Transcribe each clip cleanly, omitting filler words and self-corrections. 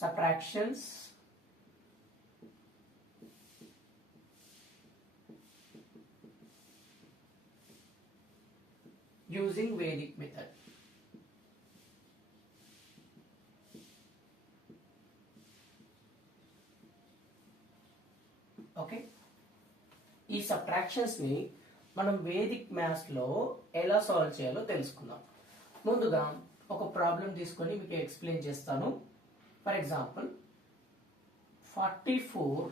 subtractions using Vedic method. Okay, ఈ subtractions ని మనం వేదిక్ మ్యాథ్స్ లో ఎలా సాల్వ్ చేయాలో తెలుసుకుందాం. ముందుగా ఒక ప్రాబ్లం తీసుకొని మీకు ఎక్స్ప్లెయిన్ చేస్తాను. For example 44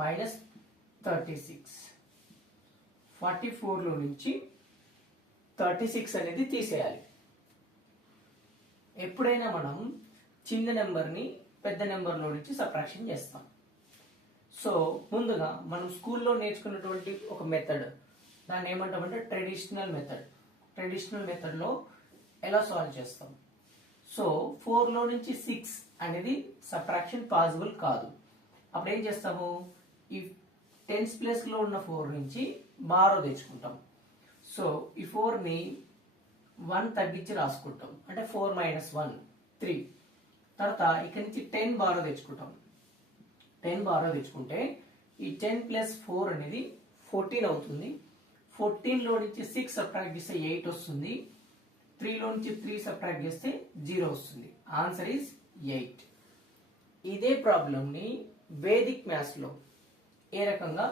minus 36. 44 లో నుంచి 36 అనేది తీసేయాలి. ఎప్పుడైనా మనం చిన్న నెంబర్ని పెద్ద నెంబర్లో నుంచి సబ్ట్రాక్షన్ చేస్తాం. సో ముందుగా మనం స్కూల్లో నేర్చుకున్నటువంటి ఒక మెథడ్, దాన్ని ఏమంటామంటే ట్రెడిషనల్ మెథడ్. ట్రెడిషనల్ మెథడ్లో ఎలా సాల్వ్ చేస్తాం? సో 4 లో నుంచి 6 అనేది సబ్ట్రాక్షన్ పాసిబుల్ కాదు. అప్పుడు ఏం చేస్తాము? ఈ 10s ప్లేస్ లో ఉన్న 4 నుంచి బారో తెచ్చుకుంటాం. సో ఈ 4ని 1 తగ్గించి రాసుకుంటాం, అంటే 4 మైనస్ 1 3. తర్వాత ఇక్కడ నుంచి 10 బారో తెచ్చుకుంటాం. 10 బారో తెచ్చుకుంటే ఈ 10 ప్లస్ 4 అనేది 14 అవుతుంది. 14 లో నుంచి 6 సబ్ట్రాక్ట్ చేస్తే 8 వస్తుంది. 3 లో నుంచి 3 సబ్ట్రాక్ట్ చేస్తే 0 వస్తుంది. Answer is 8. ఇదే ప్రాబ్లంని వేదిక్ మ్యాథ్స్ లో ఏ రకంగా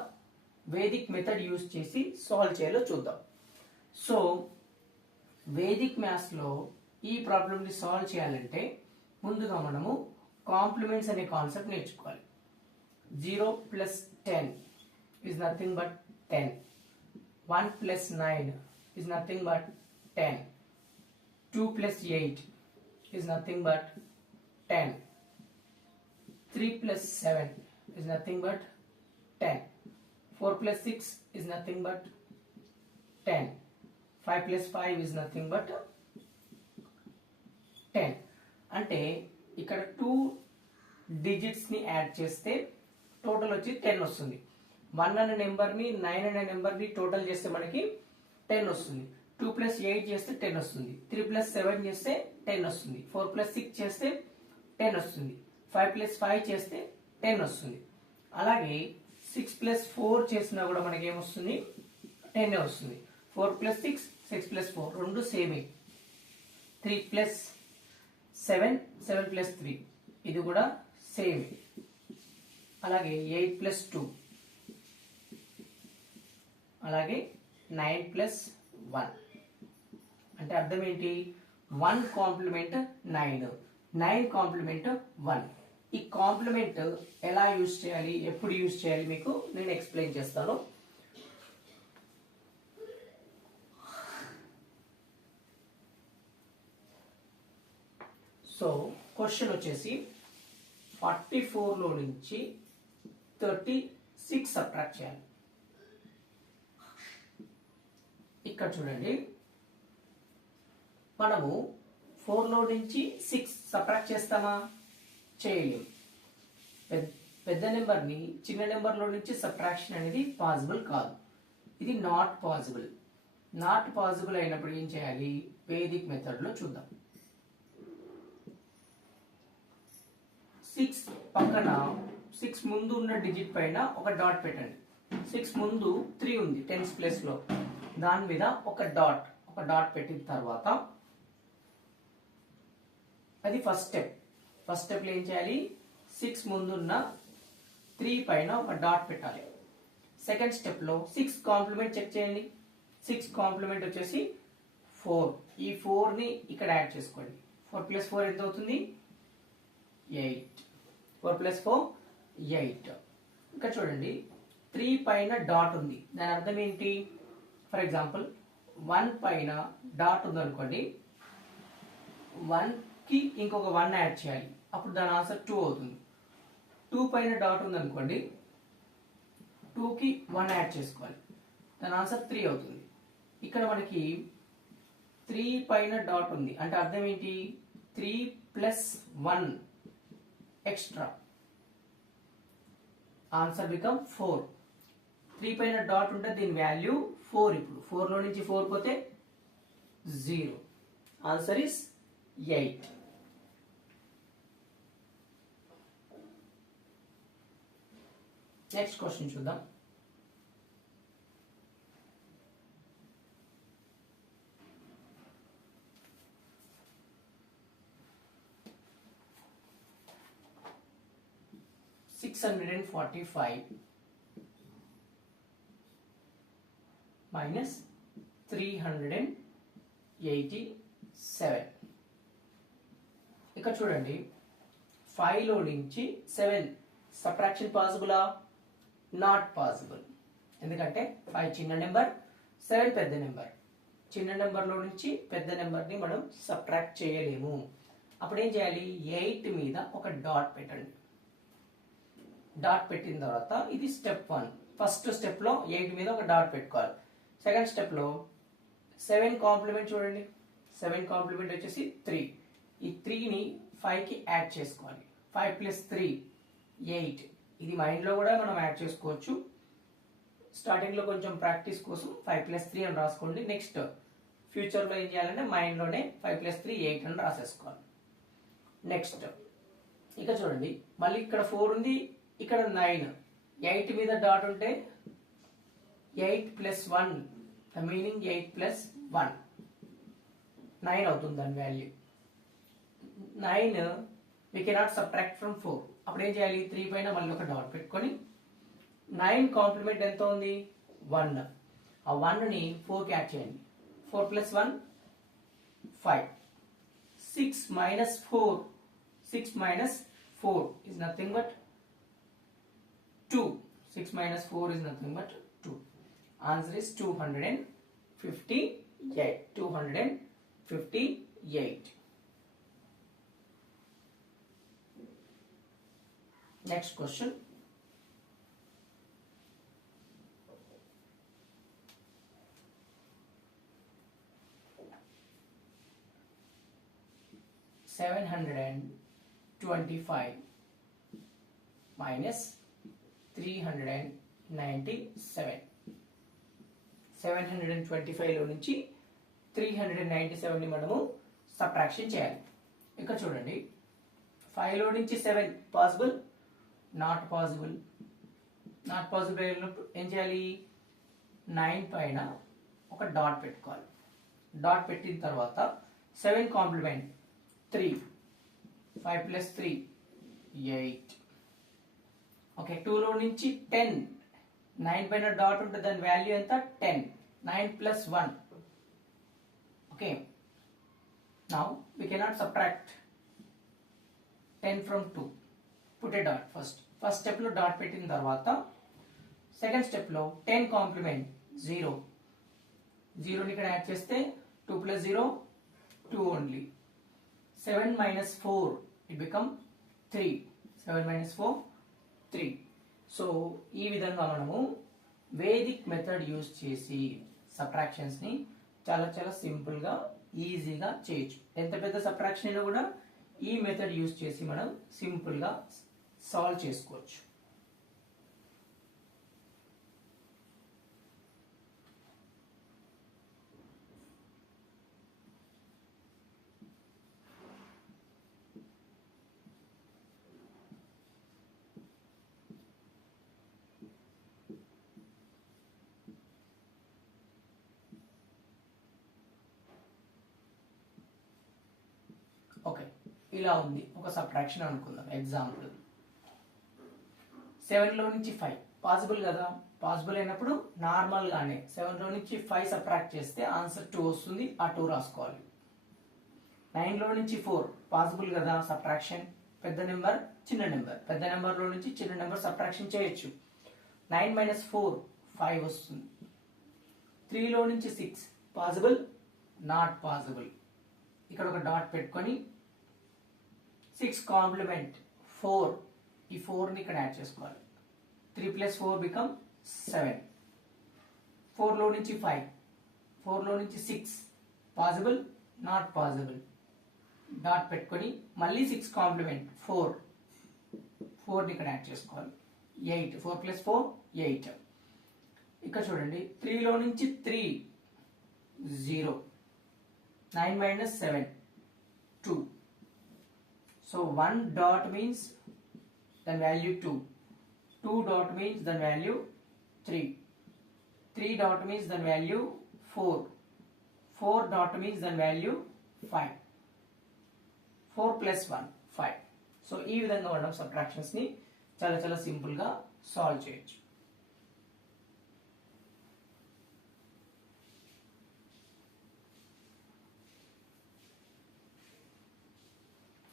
వేదిక్ మెథడ్ యూజ్ చేసి సాల్వ్ చేయాలో చూద్దాం. సో వేదిక్ మ్యాథ్స్ లో ఈ ప్రాబ్లంని సాల్వ్ చేయాలంటే ముందుగా మనము కాంప్లిమెంట్స్ అనే కాన్సెప్ట్ నేర్చుకోవాలి. 0 plus 10 is nothing but 10. 1 plus 9 is nothing but 10. 2 plus 8 is nothing but 10. 3 plus 7 is nothing but 10. 4 plus 6 is nothing but 10. 5 plus 5 is nothing but 10. అంటే ఇక్కడ 2 డిజిట్స్ ని యాడ్ చేస్తే టోటల్ వచ్చి 10 వస్తుంది. 1 అనే నెంబర్ ని 9 అనే నెంబర్ ని టోటల్ చేస్తే మనకి 10 వస్తుంది. 2 ప్లస్ 8 చేస్తే 10 వస్తుంది. 3 ప్లస్ 7 చేస్తే 10 వస్తుంది. 4 ప్లస్ 6 చేస్తే 10 వస్తుంది. 5 ప్లస్ 5 చేస్తే 10 వస్తుంది. అలాగే 6 ప్లస్ 4 చేసినా కూడా మనకి ఏమొస్తుంది? 10 వస్తుంది. 4 ప్లస్ 6 6 ప్లస్ 4 రెండు సేమే. 3 ప్లస్ 7 7 ప్లస్ 3 ఇది కూడా సేమ్. అలాగే 8 ప్లస్ 2, అలాగే 9 ప్లస్ 1. అంటే అర్థం ఏంటి? 1 కాంప్లిమెంట్ 9, 9 కాంప్లిమెంట్ 1. ఈ కాంప్లిమెంట్ ఎలా యూజ్ చేయాలి, ఎప్పుడు యూజ్ చేయాలి మీకు నేను ఎక్స్ప్లెయిన్ చేస్తాను. సో క్వశ్చన్ వచ్చేసి 44 లో నుంచి 36 సబ్ట్రాక్ట్ చేయాలి. ఇక్కడ చూడండి, మనము 4 లో నుంచి 6 సబ్ట్రాక్ట్ చేస్తామా? చేయలేము. పెద్ద నెంబర్ని చిన్న నెంబర్లో నుంచి సబ్ట్రాక్షన్ అనేది పాసిబుల్ కాదు. ఇది నాట్ పాసిబుల్. నాట్ పాసిబుల్ అయినప్పుడు ఏం చేయాలి? వేదిక్ మెథడ్లో చూద్దాం. 6 పక్కన 6 ముందు ఉన్న డిజిట్ పైన ఒక డాట్ పెట్టండి. 6 ముందు 3 ఉంది 10s ప్లేస్ లో, దాని మీద ఒక డాట్ పెట్టిన తర్వాత అది ఫస్ట్ స్టెప్. ఫస్ట్ స్టెప్ లో ఏం చేయాలి? 6 ముందున్న 3 పైన ఒక డాట్ పెట్టాలి. సెకండ్ స్టెప్ లో 6 కాంప్లిమెంట్ చెక్ చేయండి. 6 కాంప్లిమెంట్ వచ్చేసి 4. ఈ 4 ని ఇక్కడ యాడ్ చేసుకోండి. 4 ప్లస్ 4 ఎంత అవుతుంది? 8. 4 ప్లస్ 4 8. ఇక్కడ చూడండి, 3 పైన డాట్ ఉంది. దాని అర్థం ఏంటి? ఫర్ ఎగ్జాంపుల్ 1 పైన డాట్ ఉంది అనుకోండి, 1 కి ఇంకొక 1 యాడ్ చేయాలి. అప్పుడు దాని ఆన్సర్ 2 అవుతుంది. 2 పైన డాట్ ఉంది అనుకోండి, 2 కి 1 యాడ్ చేసుకోవాలి. దాని ఆన్సర్ 3 అవుతుంది. ఇక్కడ మనకి 3 పైన డాట్ ఉంది అంటే అర్థం ఏంటి? 3 ప్లస్ 1 extra. Answer become 4. 3 పైన డాట్ ఉంటే దీని వాల్యూ 4. ఇప్పుడు 4 లో నుంచి 4 పోతే 0. Answer is 8. నెక్స్ట్ క్వశ్చన్ చూద్దాం. $645 minus 387. ఇక్కడ చూడండి 5 లో నుంచి 7 సబ్ట్రాక్షన్ పాసిబులా? Not possible. ఎందుకంటే 5 చిన్న నెంబర్, 7 పెద్ద నెంబర్. చిన్న నెంబర్లో నుంచి పెద్ద నెంబర్ని మనం సబ్ట్రాక్ట్ చేయలేము. అప్పుడు ఏం చేయాలి? 8 మీద ఒక డాట్ పెట్టండి. డాట్ పెట్టిన తర్వాత ఇది స్టెప్ 1. ఫస్ట్ స్టెప్లో 8 మీద ఒక డాట్ పెట్టుకోవాలి. సెకండ్ స్టెప్లో 7 కాంప్లిమెంట్ చూడండి. 7 కాంప్లిమెంట్ వచ్చేసి 3. ఈ 3ని 5కి యాడ్ చేసుకోవాలి. 5 + 3 8. ఇది మైండ్లో కూడా మనం యాడ్ చేసుకోవచ్చు. స్టార్టింగ్లో కొంచెం ప్రాక్టీస్ కోసం 5 + 3 అని రాసుకోండి. నెక్స్ట్ ఫ్యూచర్లో ఏం చేయాలంటే మైండ్లోనే 5 + 3 8 అని రాసేసుకోవాలి. నెక్స్ట్ ఇక చూడండి, మళ్ళీ ఇక్కడ 4 ఉంది, ఇక్కడ 9. 8 మీద డాట్ ఉంటే 8 + 1, ద మీనింగ్ 8 + 1 9 అవుతుంది దాని value. 9 we cannot subtract from 4. అప్పుడు ఏం చేయాలి? 3 పైన మళ్ళీ ఒక డాట్ పెట్టుకొని 9 కాంప్లిమెంట్ ఎంత ఉంది? 1. ఆ 1ని 4కి యాడ్ చేయండి. 4 + 1 5. 6 - 4. 6 - 4 is nothing but 2. 6 - 4 is nothing but 2. Answer is 258. 258. Next question. $725 minus 397. 725 లో నుంచి 397 ని మనము సబ్ట్రాక్షన్ చేయాలి. ఇక్కడ చూడండి, 5 లో నుంచి 7 possible? Not possible. Not possible అయినప్పుడు ఏం చేయాలి? 9 పైన ఒక డాట్ పెట్టుకోవాలి. డాట్ పెట్టిన తర్వాత 7 కాంప్లిమెంట్ 3. 5 + 3 8. ఓకే, 2 లో నుంచి 10. 9 పైన డాట్ ఉంటే దాని వాల్యూ ఎంత? 10. 9 + 1. Okay, now we cannot subtract 10 from 2. Put a dot first. First step లో డాట్ పెట్టిన తర్వాత సెకండ్ స్టెప్ లో 10 కాంప్లిమెంట్ 0. 0ని ఇక్కడ యాడ్ చేస్తే 2 + 0 2 ఓన్లీ. 7 - 4 it become 3. 7 - 4 3. సో ఈ విధంగా మనము వేదిక్ మెథడ్ యూజ్ చేసి సబ్ట్రాక్షన్స్ ని చాలా చాలా సింపుల్ గా ఈజీగా చేయొచ్చు. ఎంత పెద్ద సబ్ట్రాక్షన్ అయినా కూడా ఈ మెథడ్ యూజ్ చేసి మనం సింపుల్ గా సాల్వ్ చేసుకోవచ్చు. ఓకే, ఇలా ఉంది ఒక సబ్ట్రాక్షన్ అనుకుందాం. ఎగ్జాంపుల్ 7 లో నుంచి 5 పాసిబుల్ కదా? పాసిబుల్ అయినప్పుడు నార్మల్ గానే 7 లో నుంచి 5 సబ్ట్రాక్ట్ చేస్తే ఆన్సర్ 2 వస్తుంది. ఆ 2 రాసుకోవాలి. 9 లో నుంచి 4 పాసిబుల్ కదా? సబ్ట్రాక్షన్ పెద్ద నెంబర్ చిన్న నెంబర్, పెద్ద నెంబర్ లో నుంచి చిన్న నెంబర్ సబ్ట్రాక్షన్ చేయొచ్చు. 9 - 4 5 వస్తుంది. 3 లో నుంచి 6 పాసిబుల్? Not possible. ఇక్కడ ఒక డాట్ పెట్టుకొని 6 కాంప్లిమెంట్ 4. ఈ 4ని ఇక్కడ యాడ్ చేసుకోవాలి. 3 + 4 become 7. 4 లో నుంచి 5. 4 లో నుంచి 6 పాసిబుల్? Not possible. డాట్ పెట్టుకొని మళ్ళీ 6 కాంప్లిమెంట్ 4. 4ని ఇక్కడ యాడ్ చేసుకోవాలి. 8. 4 + 4 8. ఇక్కడ చూడండి, 3 లో నుంచి 3 0. 9 - 7 2. So 1 dot means the value 2. 2 dot means then value 3, 3 dot means then value 4, 4 dot means then value 5, 4 plus 1 5. So ఈ విధంగా మనం సబ్ట్రాక్షన్స్ ని చాలా చాలా సింపుల్ గా సాల్వ్ చేయొచ్చు.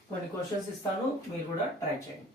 కొన్ని క్వశ్చన్స్ ఇస్తాను, మీరు కూడా ట్రై చేయండి.